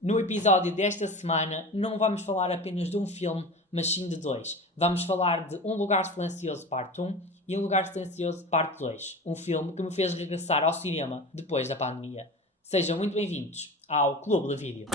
No episódio desta semana, não vamos falar apenas de um filme, mas sim de dois. Vamos falar de Um Lugar Silencioso Parte 1 e Um Lugar Silencioso Parte 2, um filme que me fez regressar ao cinema depois da pandemia. Sejam muito bem-vindos ao Clube de Vídeo.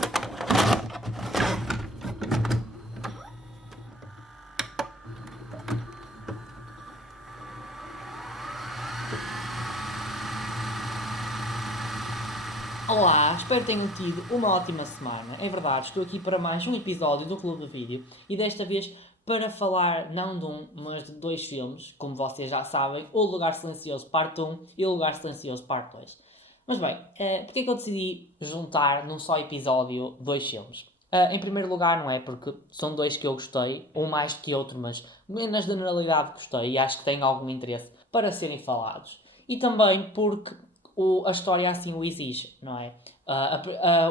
Olá, espero que tenham tido uma ótima semana. É verdade, estou aqui para mais um episódio do Clube de Vídeo e desta vez para falar não de um, mas de dois filmes, como vocês já sabem, O Lugar Silencioso Parte 1 e O Lugar Silencioso Parte 2. Mas bem, porque é que eu decidi juntar num só episódio dois filmes? Em primeiro lugar, não é porque são dois que eu gostei, um mais que outro, mas na generalidade gostei e acho que têm algum interesse para serem falados. E também porque a história assim o exige, não é?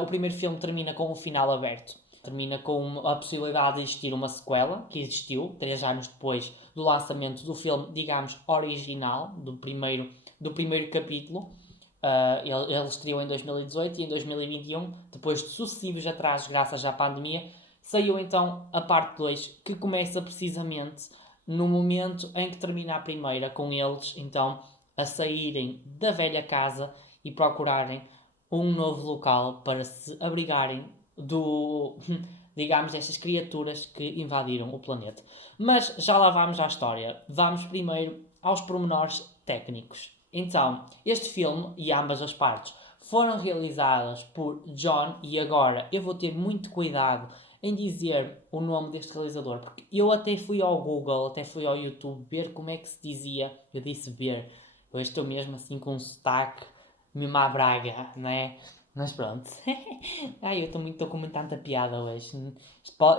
O primeiro filme termina com um final aberto. Termina com a possibilidade de existir uma sequela, que existiu 3 anos depois do lançamento do filme, digamos, original, do primeiro capítulo. Ele estreou em 2018 e em 2021, depois de sucessivos atrasos graças à pandemia, saiu então a parte 2, que começa precisamente no momento em que termina a primeira, com eles então a saírem da velha casa e procurarem um novo local para se abrigarem do, digamos, destas criaturas que invadiram o planeta. Mas já lá vamos à história. Vamos primeiro aos pormenores técnicos. Então, este filme e ambas as partes foram realizadas por John, e agora eu vou ter muito cuidado em dizer o nome deste realizador, porque eu até fui ao Google, até fui ao YouTube ver como é que se dizia, eu disse ver, eu estou mesmo assim com um sotaque, mesmo à Braga, não é? Mas pronto. Ai, eu estou com muita tanta piada hoje.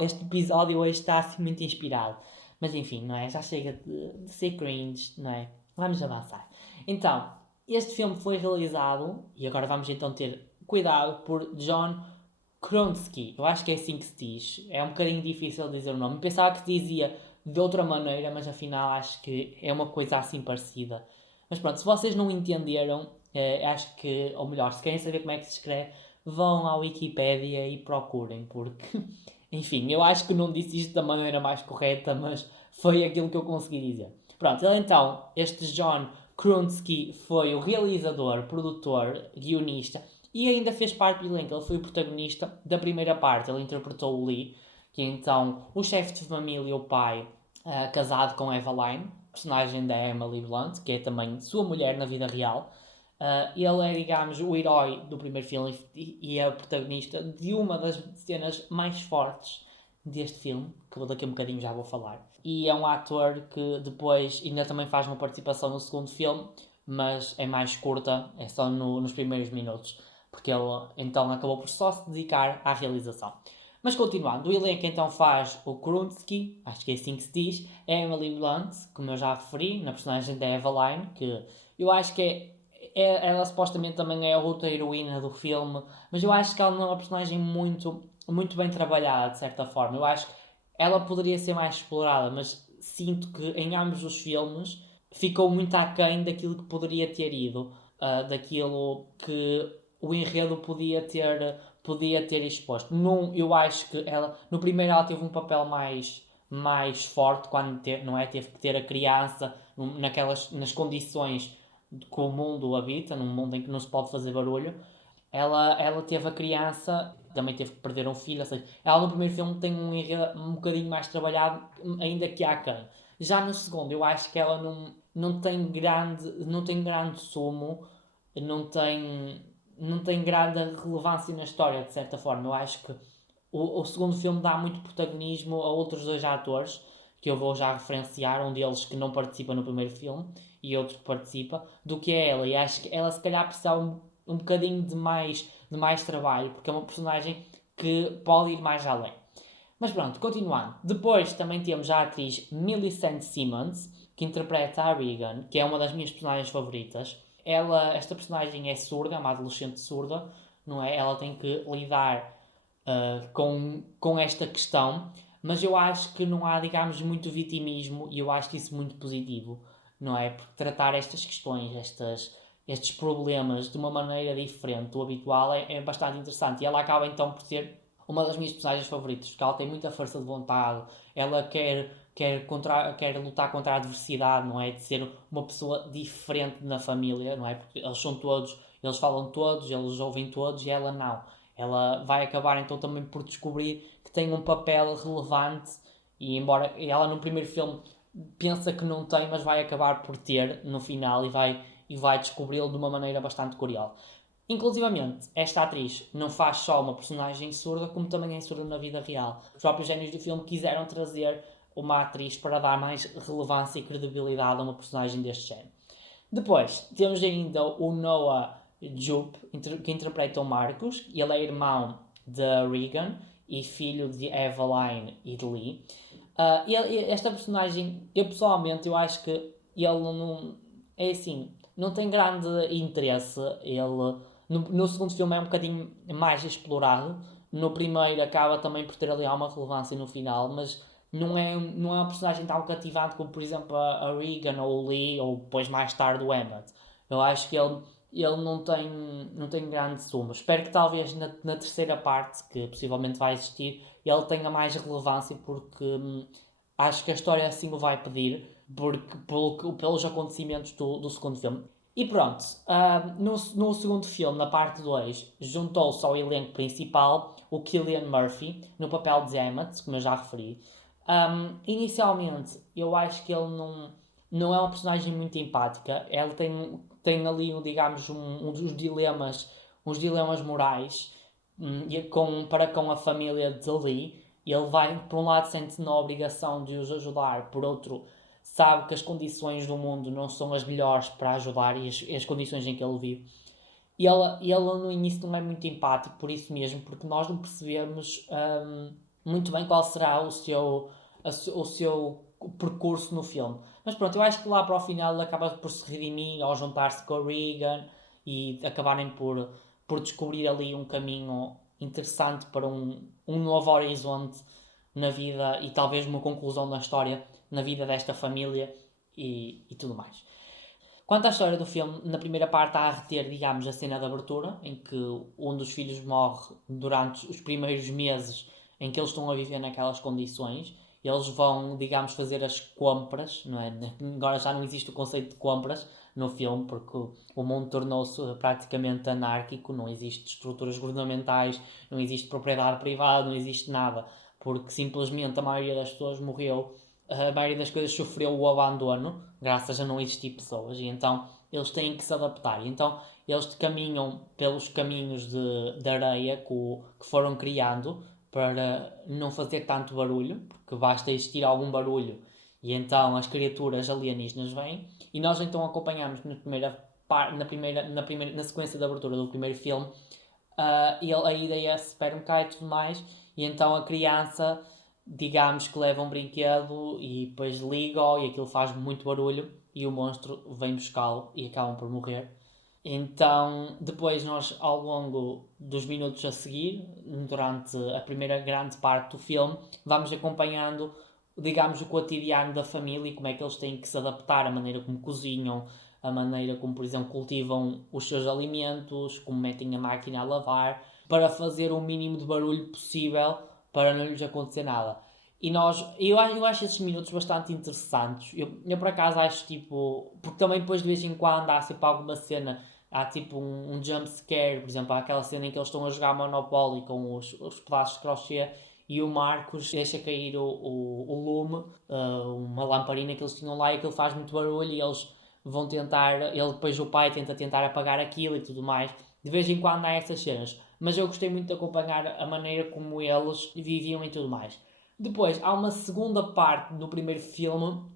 Este episódio hoje está assim muito inspirado. Mas enfim, não é? Já chega de ser cringe, não é? Vamos avançar. Então, este filme foi realizado, e agora vamos então ter cuidado, por John Kronsky. Eu acho que é assim que se diz. É um bocadinho difícil dizer o nome. Pensava que se dizia de outra maneira, mas afinal acho que é uma coisa assim parecida. Mas pronto, se vocês não entenderam, acho que, ou melhor, se querem saber como é que se escreve, vão à Wikipédia e procurem, porque, enfim, eu acho que não disse isto da maneira mais correta, mas foi aquilo que eu consegui dizer. Pronto, ele então, este John Kronsky foi o realizador, produtor, guionista e ainda fez parte do elenco. Ele foi o protagonista da primeira parte. Ele interpretou o Lee, que é então o chefe de família, o pai, casado com Eveline, personagem da Emily Blunt, que é também sua mulher na vida real. Ele é, digamos, o herói do primeiro filme e é o protagonista de uma das cenas mais fortes deste filme, que daqui a um bocadinho já vou falar. E é um ator que depois ainda também faz uma participação no segundo filme, mas é mais curta, é só nos primeiros minutos, porque ele então acabou por só se dedicar à realização. Mas continuando, o elenco então faz o Kronsky, acho que é assim que se diz, é a Emily Blunt, como eu já referi, na personagem da Eveline, que eu acho que ela supostamente também é a outra heroína do filme, mas eu acho que ela não é uma personagem muito bem trabalhada, de certa forma. Eu acho que ela poderia ser mais explorada, mas sinto que em ambos os filmes ficou muito aquém daquilo que poderia ter ido, daquilo que o enredo podia ter exposto. Eu acho que ela, no primeiro ela teve um papel mais forte, quando não é? Teve que ter a criança nas condições que o mundo habita, num mundo em que não se pode fazer barulho. Ela teve a criança, também teve que perder um filho, ou seja, ela no primeiro filme tem um enredo um bocadinho mais trabalhado, ainda que há quem. Já no segundo, eu acho que ela não tem grande sumo, não tem, não tem grande relevância na história, de certa forma. Eu acho que o segundo filme dá muito protagonismo a outros dois atores, que eu vou já referenciar, um deles que não participa no primeiro filme e outro que participa, do que é ela. E acho que ela se calhar precisa um bocadinho de mais trabalho, porque é uma personagem que pode ir mais além. Mas pronto, continuando. Depois também temos a atriz Millicent Simmons, que interpreta a Regan, que é uma das minhas personagens favoritas. Esta personagem é surda, uma adolescente surda, não é? Ela tem que lidar com esta questão, mas eu acho que não há, digamos, muito vitimismo e eu acho isso muito positivo, não é? Porque tratar estas questões, estes problemas de uma maneira diferente do habitual é bastante interessante. E ela acaba então por ser uma das minhas personagens favoritas, porque ela tem muita força de vontade, ela quer lutar contra a adversidade, não é? De ser uma pessoa diferente na família, não é? Porque eles falam todos, eles ouvem todos e ela não. Ela vai acabar então também por descobrir que tem um papel relevante e embora ela no primeiro filme pensa que não tem, mas vai acabar por ter no final e vai descobri-lo de uma maneira bastante curiosa. Inclusivamente, esta atriz não faz só uma personagem surda, como também é surda na vida real. Os próprios génios do filme quiseram trazer uma atriz para dar mais relevância e credibilidade a uma personagem deste género. Depois, temos ainda o Noah Jupe, que interpreta o Marcos. Ele é irmão de Regan e filho de Eveline e de Lee. Esta personagem, eu pessoalmente, eu acho que ele não... É assim, não tem grande interesse. Ele, no segundo filme é um bocadinho mais explorado. No primeiro acaba também por ter ali alguma relevância no final, mas não é uma personagem tão cativante como, por exemplo, a Regan ou o Lee, ou depois mais tarde o Emmett. Eu acho que ele não tem grande suma. Espero que talvez na terceira parte, que possivelmente vai existir, ele tenha mais relevância, porque acho que a história assim o vai pedir, pelos acontecimentos do segundo filme. E pronto, no segundo filme, na parte 2, juntou-se ao elenco principal o Cillian Murphy, no papel de Emmett, como eu já referi. Inicialmente, eu acho que ele não é uma personagem muito empática. Ele tem ali, digamos, uns dilemas morais para com a família de Lee. Ele vai, por um lado, sente-se na obrigação de os ajudar, por outro, sabe que as condições do mundo não são as melhores para ajudar e as condições em que ele vive. E ele no início não é muito empático por isso mesmo, porque nós não percebemos muito bem qual será o seu percurso no filme. Mas pronto, eu acho que lá para o final ele acaba por se redimir ao juntar-se com a Regan e acabarem por descobrir ali um caminho interessante para um novo horizonte na vida e talvez uma conclusão da história na vida desta família e tudo mais. Quanto à história do filme, na primeira parte há a reter, digamos, a cena de abertura, em que um dos filhos morre durante os primeiros meses em que eles estão a viver naquelas condições. Eles vão, digamos, fazer as compras, não é? Agora já não existe o conceito de compras no filme, porque o mundo tornou-se praticamente anárquico, não existe estruturas governamentais, não existe propriedade privada, não existe nada, porque simplesmente a maioria das pessoas morreu, a maioria das coisas sofreu o abandono, graças a não existir pessoas, e então eles têm que se adaptar. E então eles caminham pelos caminhos de areia que foram criando para não fazer tanto barulho, porque basta existir algum barulho e então as criaturas alienígenas vêm. E nós então acompanhamos na sequência da abertura do primeiro filme, a ideia se perde um bocado e tudo mais, e então a criança, digamos que leva um brinquedo e depois liga-o e aquilo faz muito barulho e o monstro vem buscá-lo e acabam por morrer. Então, depois nós, ao longo dos minutos a seguir, durante a primeira grande parte do filme, vamos acompanhando, digamos, o cotidiano da família e como é que eles têm que se adaptar, a maneira como cozinham, a maneira como, por exemplo, cultivam os seus alimentos, como metem a máquina a lavar, para fazer o mínimo de barulho possível para não lhes acontecer nada. Eu acho esses minutos bastante interessantes. Eu por acaso acho tipo. Porque também depois de vez em quando há sempre alguma cena. Há tipo um jump scare, por exemplo, há aquela cena em que eles estão a jogar Monopoly com os pedaços de crochê e o Marcos deixa cair o lume, uma lamparina que eles tinham lá e aquilo faz muito barulho e eles vão tentar. Depois o pai tentar apagar aquilo e tudo mais. De vez em quando há essas cenas. Mas eu gostei muito de acompanhar a maneira como eles viviam e tudo mais. Depois, há uma segunda parte do primeiro filme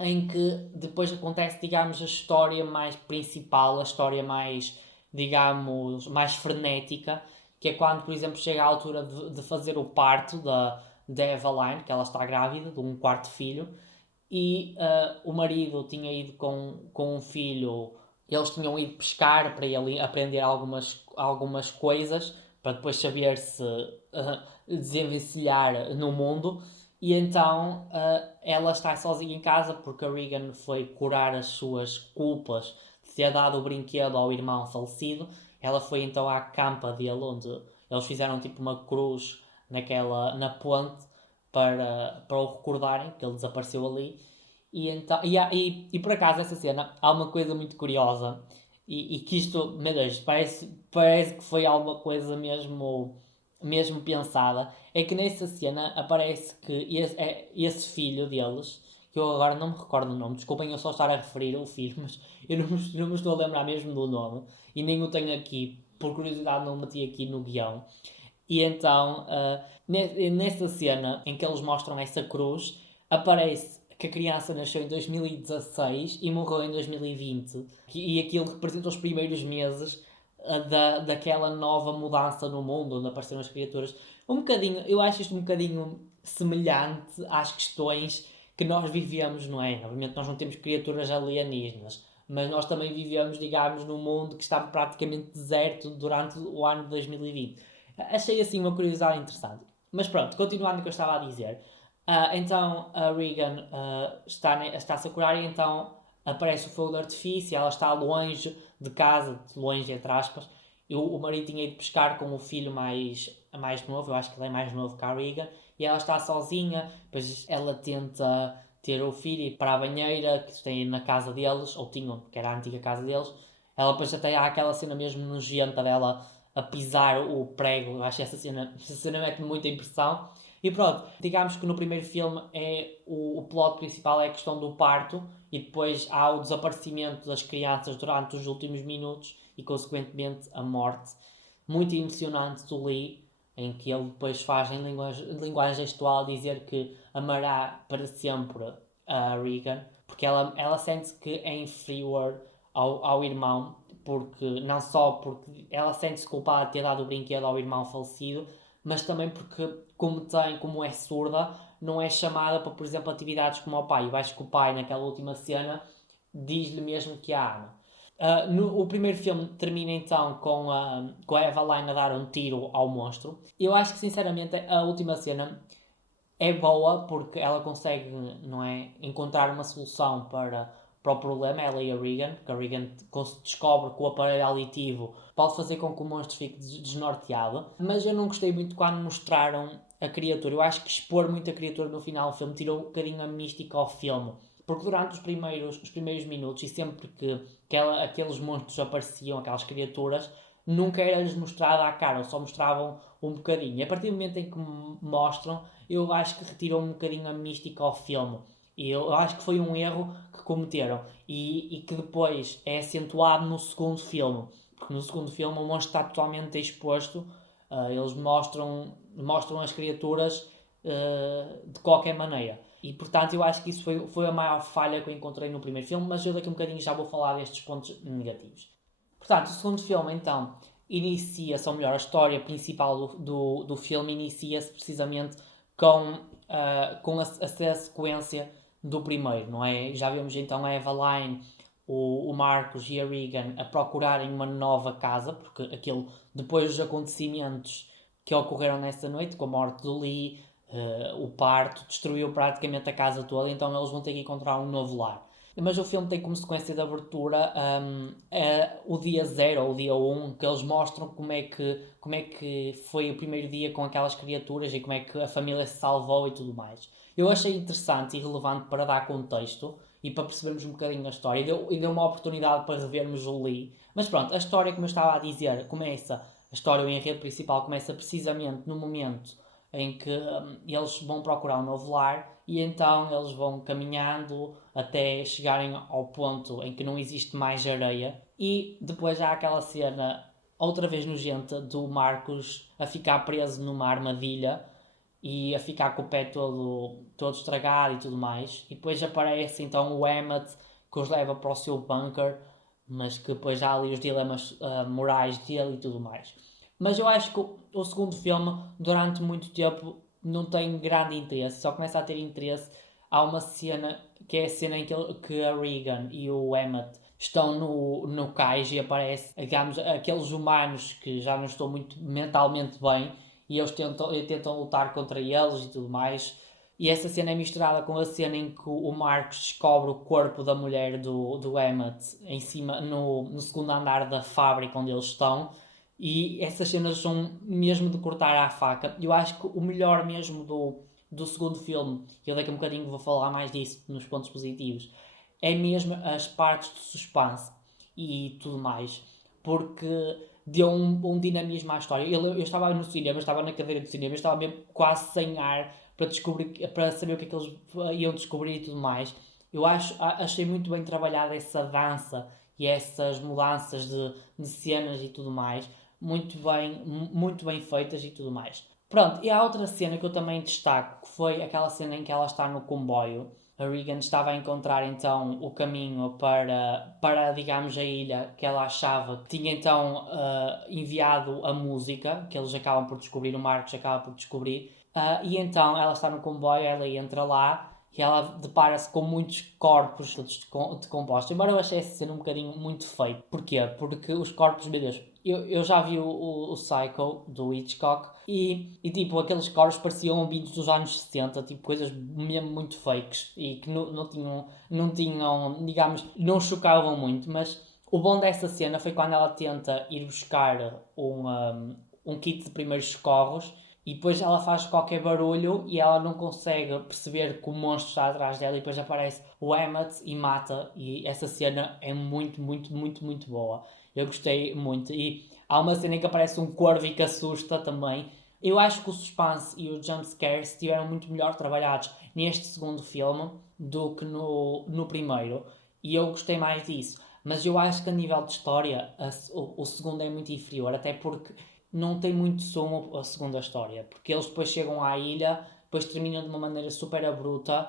em que depois acontece, digamos, a história mais principal, a história mais, digamos, mais frenética, que é quando, por exemplo, chega a altura de fazer o parto da Eveline, que ela está grávida de um quarto filho, e o marido tinha ido com um filho, eles tinham ido pescar para ele aprender algumas coisas, para depois saber se desenvencilhar no mundo. E então ela está sozinha em casa porque a Regan foi curar as suas culpas de ter dado o brinquedo ao irmão falecido, ela foi então à campa dele, onde eles fizeram tipo uma cruz na ponte para o recordarem que ele desapareceu ali. E, então, e por acaso essa cena há uma coisa muito curiosa e que isto, meu Deus, parece que foi alguma coisa mesmo pensada. É que nessa cena aparece que esse filho deles, que eu agora não me recordo o nome, desculpem eu só estar a referir o filho, mas eu não me estou a lembrar mesmo do nome e nem o tenho aqui, por curiosidade não o meti aqui no guião. E então, nessa cena em que eles mostram essa cruz, aparece que a criança nasceu em 2016 e morreu em 2020. E aquilo representa os primeiros meses daquela nova mudança no mundo, onde apareceram as criaturas. Um bocadinho, eu acho isto um bocadinho semelhante às questões que nós vivemos, não é? Obviamente nós não temos criaturas alienígenas, mas nós também vivemos, digamos, num mundo que está praticamente deserto durante o ano de 2020. Achei assim uma curiosidade interessante. Mas pronto, continuando o que eu estava a dizer. Então a Regan está-se a curar e então aparece o fogo de artifício, ela está longe de casa, longe entre aspas, e o marido tinha ido pescar com o filho mais novo, eu acho que ele é mais novo que a Regan, e ela está sozinha, depois ela tenta ter o filho e ir para a banheira que tem na casa deles, ou tinham, que era a antiga casa deles. Ela depois até há aquela cena mesmo nojenta dela a pisar o prego. Eu acho que essa cena mete muita impressão. E pronto, digamos que no primeiro filme o plot principal é a questão do parto e depois há o desaparecimento das crianças durante os últimos minutos e consequentemente a morte. Muito emocionante do Lee, em que ele depois faz em linguagem gestual dizer que amará para sempre a Regan, porque ela sente que é inferior ao irmão, porque não só porque ela sente-se culpada de ter dado o brinquedo ao irmão falecido, mas também porque, como é surda, não é chamada para, por exemplo, atividades como o pai. Eu acho que o pai, naquela última cena, diz-lhe mesmo que a ama. O primeiro filme termina então com a Eveline a dar um tiro ao monstro. Eu acho que, sinceramente, a última cena é boa porque ela consegue, não é, encontrar uma solução para o problema, ela e a Regan, porque a Regan descobre que o aparelho auditivo pode fazer com que o monstro fique desnorteado, mas eu não gostei muito quando mostraram a criatura. Eu acho que expor muito a criatura no final do filme tirou um bocadinho a mística ao filme, porque durante os primeiros minutos e sempre que aqueles monstros apareciam, aquelas criaturas, nunca era-lhes mostrada a cara, só mostravam um bocadinho. E a partir do momento em que mostram, eu acho que retiram um bocadinho a mística ao filme. E eu acho que foi um erro que cometeram. E que depois é acentuado no segundo filme. Porque no segundo filme o monstro está totalmente exposto. Eles mostram as criaturas de qualquer maneira. E portanto eu acho que isso foi a maior falha que eu encontrei no primeiro filme. Mas eu daqui a um bocadinho já vou falar destes pontos negativos. Portanto, o segundo filme então inicia-se, ou melhor, a história principal do filme inicia-se precisamente com a sequência do primeiro, não é? Já vemos então a Eveline, o Marcos e a Regan a procurarem uma nova casa, porque aquilo, depois dos acontecimentos que ocorreram nessa noite, com a morte do Lee, o parto, destruiu praticamente a casa toda, então eles vão ter que encontrar um novo lar. Mas o filme tem como sequência de abertura o dia 0 ou o dia 1, que eles mostram como é que foi o primeiro dia com aquelas criaturas e como é que a família se salvou e tudo mais. Eu achei interessante e relevante para dar contexto e para percebermos um bocadinho a história e deu uma oportunidade para revermos o Lee. Mas pronto, a história, como eu estava a dizer, a história, o enredo principal começa precisamente no momento em que eles vão procurar um novo lar e então eles vão caminhando até chegarem ao ponto em que não existe mais areia e depois há aquela cena outra vez nojenta do Marcos a ficar preso numa armadilha e a ficar com o pé todo estragado e tudo mais. E depois aparece então o Emmett que os leva para o seu bunker, mas que depois há ali os dilemas morais dele e tudo mais. Mas eu acho que o segundo filme, durante muito tempo, não tem grande interesse, só começa a ter interesse. Há uma cena que é a cena em que a Regan e o Emmett estão no cais e aparece, digamos, aqueles humanos que já não estão muito mentalmente bem e eles tentam lutar contra eles e tudo mais. E essa cena é misturada com a cena em que o Marcos descobre o corpo da mulher do Emmett em cima, no segundo andar da fábrica onde eles estão. E essas cenas são mesmo de cortar à faca. Eu acho que o melhor mesmo do segundo filme, eu daqui a um bocadinho vou falar mais disso nos pontos positivos, é mesmo as partes de suspense e tudo mais. Porque deu um dinamismo à história. Eu estava no cinema, estava na cadeira de cinema, eu estava mesmo quase sem ar para descobrir, para saber o que é que eles iam descobrir e tudo mais. Achei muito bem trabalhada essa dança e essas mudanças de cenas e tudo mais, muito bem feitas e tudo mais. Pronto, e há outra cena que eu também destaco, que foi aquela cena em que ela está no comboio. A Regan estava a encontrar então o caminho para digamos, a ilha que ela achava que tinha então enviado a música, que eles acabam por descobrir, o Marcos acaba por descobrir, e então ela está no comboio, ela entra lá e ela depara-se com muitos corpos todos decompostos. Embora eu achei essa cena um bocadinho muito feio. Porquê? Porque os corpos, meu Deus, eu já vi o Psycho do Hitchcock e tipo aqueles corpos pareciam vindos dos anos 60, tipo coisas mesmo muito fakes e que não tinham, digamos, não chocavam muito. Mas o bom dessa cena foi quando ela tenta ir buscar um kit de primeiros socorros e depois ela faz qualquer barulho e ela não consegue perceber que o monstro está atrás dela e depois aparece o Emmett e mata. E essa cena é muito, muito, muito, muito boa. Eu gostei muito. E há uma cena em que aparece um corvo e que assusta também. Eu acho que o suspense e o jumpscare estiveram muito melhor trabalhados neste segundo filme do que no primeiro. E eu gostei mais disso. Mas eu acho que a nível de história o segundo é muito inferior, até porque não tem muito som a segunda história, porque eles depois chegam à ilha, depois terminam de uma maneira super abrupta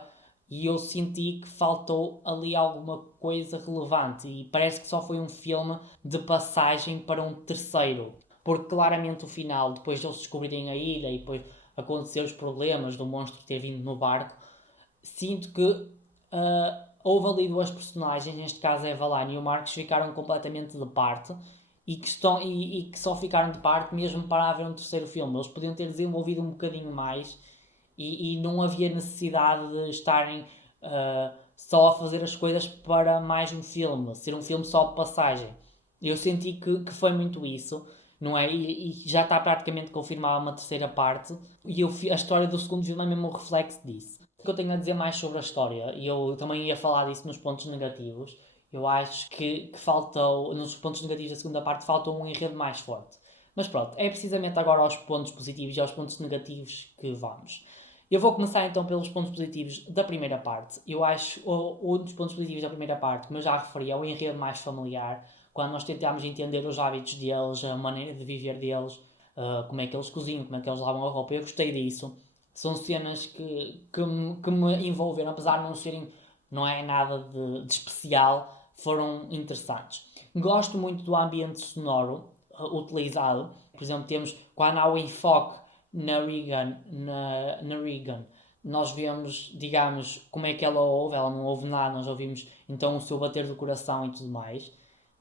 e eu senti que faltou ali alguma coisa relevante e parece que só foi um filme de passagem para um terceiro, porque claramente o final, depois de eles descobrirem a ilha e depois acontecer os problemas do monstro ter vindo no barco, sinto que houve ali duas personagens, neste caso a Evalane e o Marcos, ficaram completamente de parte e que só ficaram de parte mesmo para haver um terceiro filme. Eles podiam ter desenvolvido um bocadinho mais e não havia necessidade de estarem só a fazer as coisas para mais um filme, ser um filme só de passagem. Eu senti que foi muito isso, não é? E já está praticamente confirmada uma terceira parte e a história do segundo filme é mesmo um reflexo disso. O que eu tenho a dizer mais sobre a história, e eu também ia falar disso nos pontos negativos, eu acho que faltou, nos pontos negativos da segunda parte, faltou um enredo mais forte. Mas pronto, é precisamente agora aos pontos positivos e aos pontos negativos que vamos. Eu vou começar então pelos pontos positivos da primeira parte. Eu acho um dos pontos positivos da primeira parte, como eu já referi, é o enredo mais familiar, quando nós tentamos entender os hábitos deles, a maneira de viver deles, como é que eles cozinham, como é que eles lavam a roupa. Eu gostei disso. São cenas que me envolveram, apesar de não serem, não é nada de especial, foram interessantes. Gosto muito do ambiente sonoro utilizado. Por exemplo, temos quando há o enfoque na Regan, nós vemos, digamos, como é que ela não ouve nada, nós ouvimos então o seu bater do coração e tudo mais.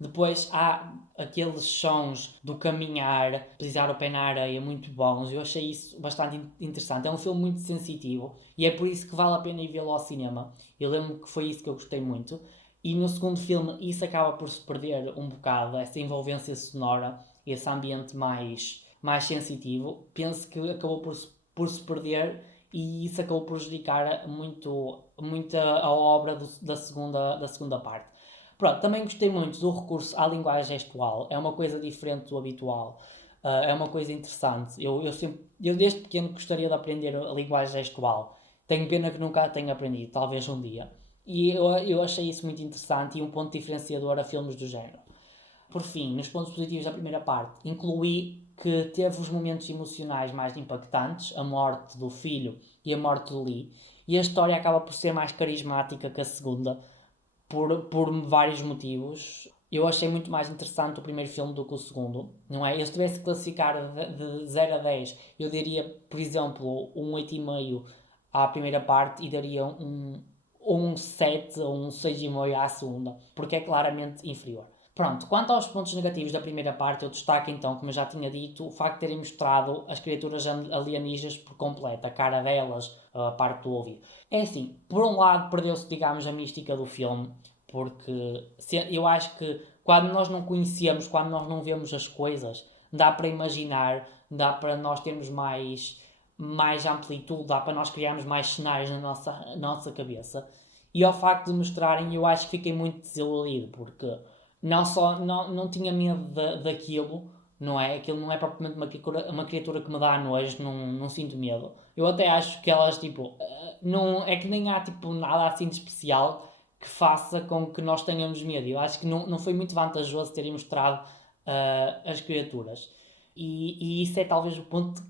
Depois há aqueles sons do caminhar, pisar o pé na areia, muito bons. Eu achei isso bastante interessante. É um filme muito sensitivo e é por isso que vale a pena ir vê-lo ao cinema. Eu lembro que foi isso que eu gostei muito. E no segundo filme isso acaba por se perder um bocado, essa envolvência sonora, esse ambiente mais sensitivo. Penso que acabou por se perder e isso acabou por prejudicar muito a obra da segunda parte. Pronto, também gostei muito do recurso à linguagem gestual, é uma coisa diferente do habitual, é uma coisa interessante. Eu desde pequeno gostaria de aprender a linguagem gestual, tenho pena que nunca a tenha aprendido, talvez um dia. E eu achei isso muito interessante e um ponto diferenciador a filmes do género. Por fim, nos pontos positivos da primeira parte, incluí que teve os momentos emocionais mais impactantes, a morte do filho e a morte do Lee, e a história acaba por ser mais carismática que a segunda, por vários motivos. Eu achei muito mais interessante o primeiro filme do que o segundo, não é? Eu se tivesse que classificar de 0 a 10, eu daria, por exemplo, um 8,5 à primeira parte e daria um 7 ou um 6,5 à segunda, porque é claramente inferior. Pronto, quanto aos pontos negativos da primeira parte, eu destaco então, como eu já tinha dito, o facto de terem mostrado as criaturas alienígenas por completo, a cara delas, a parte do ouvido. É assim, por um lado perdeu-se, digamos, a mística do filme, porque eu acho que quando nós não conhecemos, quando nós não vemos as coisas, dá para imaginar, dá para nós termos mais amplitude, dá para nós criarmos mais cenários na nossa cabeça. E ao facto de mostrarem, eu acho que fiquei muito desiludido, porque não tinha medo daquilo, não é? Aquilo não é propriamente uma criatura que me dá nojo, não sinto medo. Eu até acho que elas, tipo, não, é que nem há, tipo, nada assim de especial que faça com que nós tenhamos medo. Eu acho que não foi muito vantajoso terem mostrado as criaturas. E isso é talvez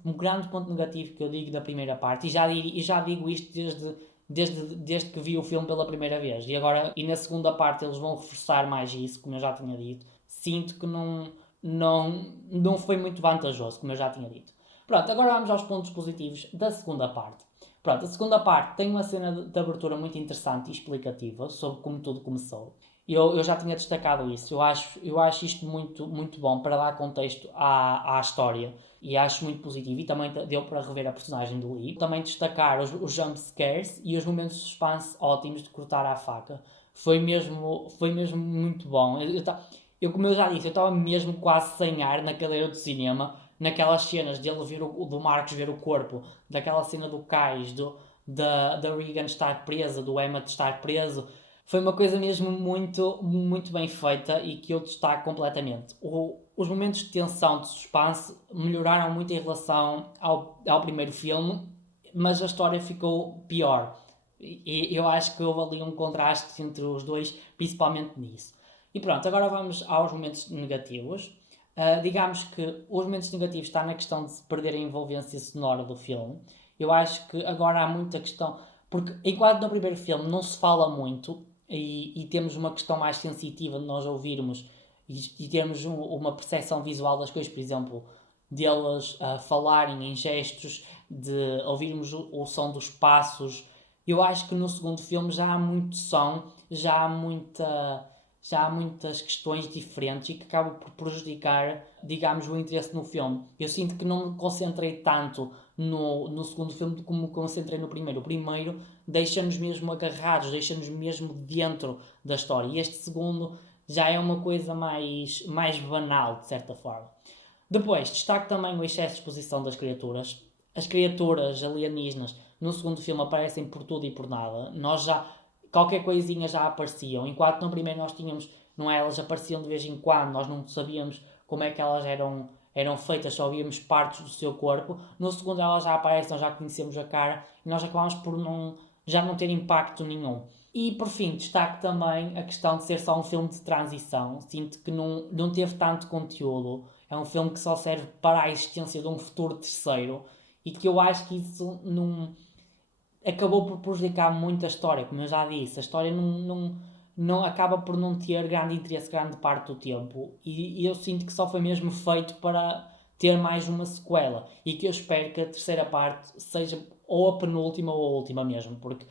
um grande ponto negativo que eu digo da primeira parte. E já digo isto desde que vi o filme pela primeira vez. E na segunda parte eles vão reforçar mais isso, como eu já tinha dito. Sinto que não foi muito vantajoso, como eu já tinha dito. Pronto, agora vamos aos pontos positivos da segunda parte. Pronto, a segunda parte tem uma cena de abertura muito interessante e explicativa sobre como tudo começou. Eu já tinha destacado isso. Eu acho isto muito, muito bom para dar contexto à história e acho muito positivo. E também deu para rever a personagem do Lee. Também destacar os jump scares e os momentos de suspense ótimos de cortar à faca. Foi mesmo muito bom. Como eu já disse, eu estava mesmo quase sem ar na cadeira do cinema, naquelas cenas dele ver do Marcos ver o corpo, daquela cena do cais, da Regan estar presa, do Emmett estar preso. Foi uma coisa mesmo muito, muito bem feita e que eu destaco completamente. Os momentos de tensão, de suspense, melhoraram muito em relação ao primeiro filme, mas a história ficou pior. E eu acho que houve ali um contraste entre os dois, principalmente nisso. E pronto, agora vamos aos momentos negativos. Digamos que os momentos negativos está na questão de se perder a envolvência sonora do filme. Eu acho que agora há muita questão. Porque enquanto no primeiro filme não se fala muito e temos uma questão mais sensitiva de nós ouvirmos e termos uma percepção visual das coisas, por exemplo, deles falarem em gestos, de ouvirmos o som dos passos. Eu acho que no segundo filme já há muito som, já há muitas questões diferentes e que acabam por prejudicar, digamos, o interesse no filme. Eu sinto que não me concentrei tanto no segundo filme como me concentrei no primeiro. O primeiro deixa-nos mesmo agarrados, deixa-nos mesmo dentro da história. E este segundo já é uma coisa mais banal, de certa forma. Depois, destaco também o excesso de exposição das criaturas. As criaturas alienígenas no segundo filme aparecem por tudo e por nada. Qualquer coisinha já apareciam, enquanto no primeiro nós tínhamos, não é? Elas apareciam de vez em quando, nós não sabíamos como é que elas eram feitas, só víamos partes do seu corpo. No segundo elas já aparecem, nós já conhecemos a cara e nós acabamos por já não ter impacto nenhum. E por fim, destaco também a questão de ser só um filme de transição. Sinto que não teve tanto conteúdo. É um filme que só serve para a existência de um futuro terceiro e que eu acho que isso não acabou por prejudicar muito a história, como eu já disse. A história não acaba por não ter grande interesse grande parte do tempo. E eu sinto que só foi mesmo feito para ter mais uma sequela. E que eu espero que a terceira parte seja ou a penúltima ou a última mesmo, porque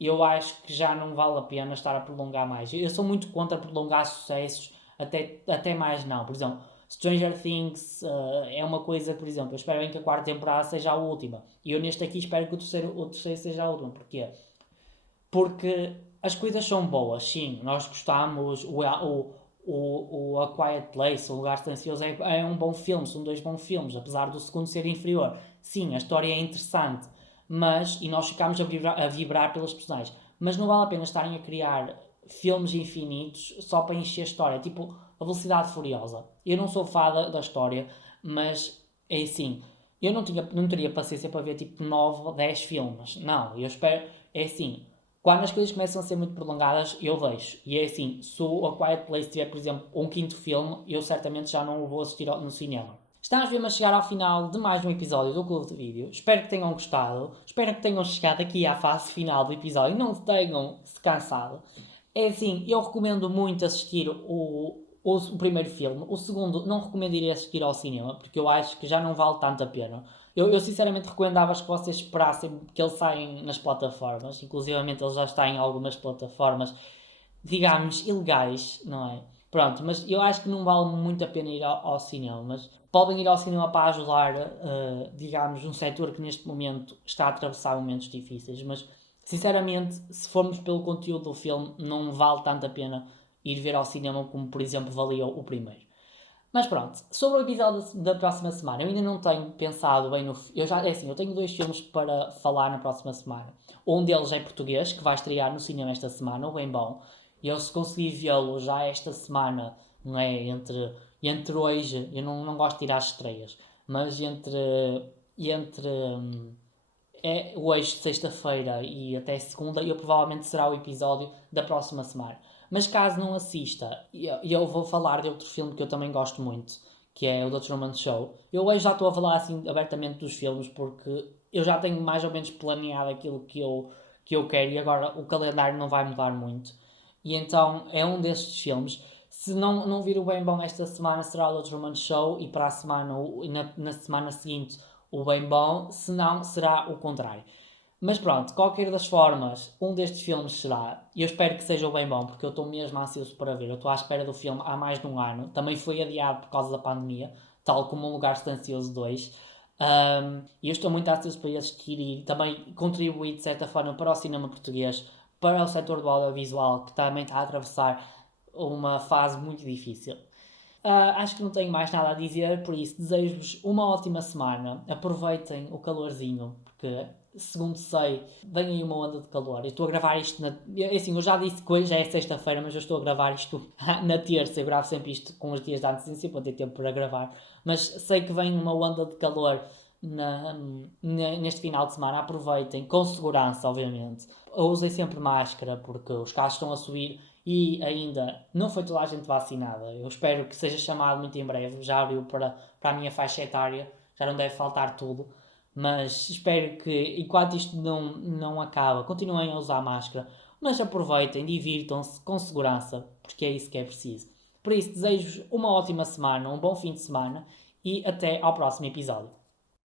eu acho que já não vale a pena estar a prolongar mais. Eu sou muito contra prolongar sucessos, até mais não. Por exemplo, Stranger Things é uma coisa, por exemplo, eu espero bem que a quarta temporada seja a última. E eu neste aqui espero que o terceiro seja a última. Porquê? Porque as coisas são boas, sim. Nós gostamos, A Quiet Place, O Lugar Silencioso é um bom filme, são dois bons filmes, apesar do segundo ser inferior. Sim, a história é interessante, e nós ficamos a vibrar pelas personagens. Mas não vale a pena estarem a criar filmes infinitos só para encher a história. Tipo, a Velocidade Furiosa. Eu não sou fã da história, mas é assim. Eu não teria paciência para ver tipo 9 ou 10 filmes. Não, eu espero. É assim. Quando as coisas começam a ser muito prolongadas, eu deixo. E é assim, se o A Quiet Place tiver, por exemplo, um quinto filme, eu certamente já não o vou assistir no cinema. Estamos mesmo a chegar ao final de mais um episódio do Clube de Vídeo. Espero que tenham gostado. Espero que tenham chegado aqui à fase final do episódio e não tenham se cansado. É assim, eu recomendo muito assistir o primeiro filme. O segundo não recomendo ir assistir ao cinema, porque eu acho que já não vale tanto a pena. Eu sinceramente recomendava que vocês esperassem que ele saia nas plataformas. Inclusivamente ele já está em algumas plataformas, digamos, ilegais, não é? Pronto, mas eu acho que não vale muito a pena ir ao cinema, mas podem ir ao cinema para ajudar, digamos, um setor que neste momento está a atravessar momentos difíceis, mas sinceramente, se formos pelo conteúdo do filme, não vale tanto a pena ir ver ao cinema como, por exemplo, valia o primeiro. Mas pronto, sobre o episódio da próxima semana, eu ainda não tenho pensado bem no. Eu tenho dois filmes para falar na próxima semana. Um deles é português, que vai estrear no cinema esta semana, o Bem Bom. E eu, se conseguir vê-lo já esta semana, não é? Entre hoje, eu não gosto de ir às estreias, mas entre hoje, sexta-feira e até segunda, eu provavelmente será o episódio da próxima semana. Mas caso não assista, eu vou falar de outro filme que eu também gosto muito, que é o The Truman Show. Eu hoje já estou a falar assim abertamente dos filmes porque eu já tenho mais ou menos planeado aquilo que eu quero e agora o calendário não vai mudar muito. E então é um destes filmes. Se não vir o Bem Bom esta semana, será o The Truman Show e para a semana, na semana seguinte, o Bem Bom, se não, será o contrário. Mas pronto, qualquer das formas, um destes filmes será. E eu espero que seja o Bem Bom, porque eu estou mesmo ansioso para ver. Eu estou à espera do filme há mais de um ano. Também foi adiado por causa da pandemia, tal como Um Lugar Silencioso 2. E eu estou muito ansioso para assistir e também contribuir de certa forma para o cinema português, para o setor do audiovisual, que também está a atravessar uma fase muito difícil. Acho que não tenho mais nada a dizer, por isso desejo-vos uma ótima semana. Aproveitem o calorzinho, porque, segundo sei, vem aí uma onda de calor. Eu estou a gravar isto assim, eu já disse que hoje é sexta-feira, mas eu estou a gravar isto na terça. Eu gravo sempre isto com os dias de antecedência para ter tempo para gravar. Mas sei que vem uma onda de calor neste final de semana. Aproveitem, com segurança, obviamente. Usem sempre máscara, porque os casos estão a subir e ainda não foi toda a gente vacinada. Eu espero que seja chamado muito em breve. Já abriu para a minha faixa etária, já não deve faltar tudo. Mas espero que, enquanto isto não acaba, continuem a usar máscara. Mas aproveitem, divirtam-se com segurança, porque é isso que é preciso. Por isso, desejo uma ótima semana, um bom fim de semana e até ao próximo episódio.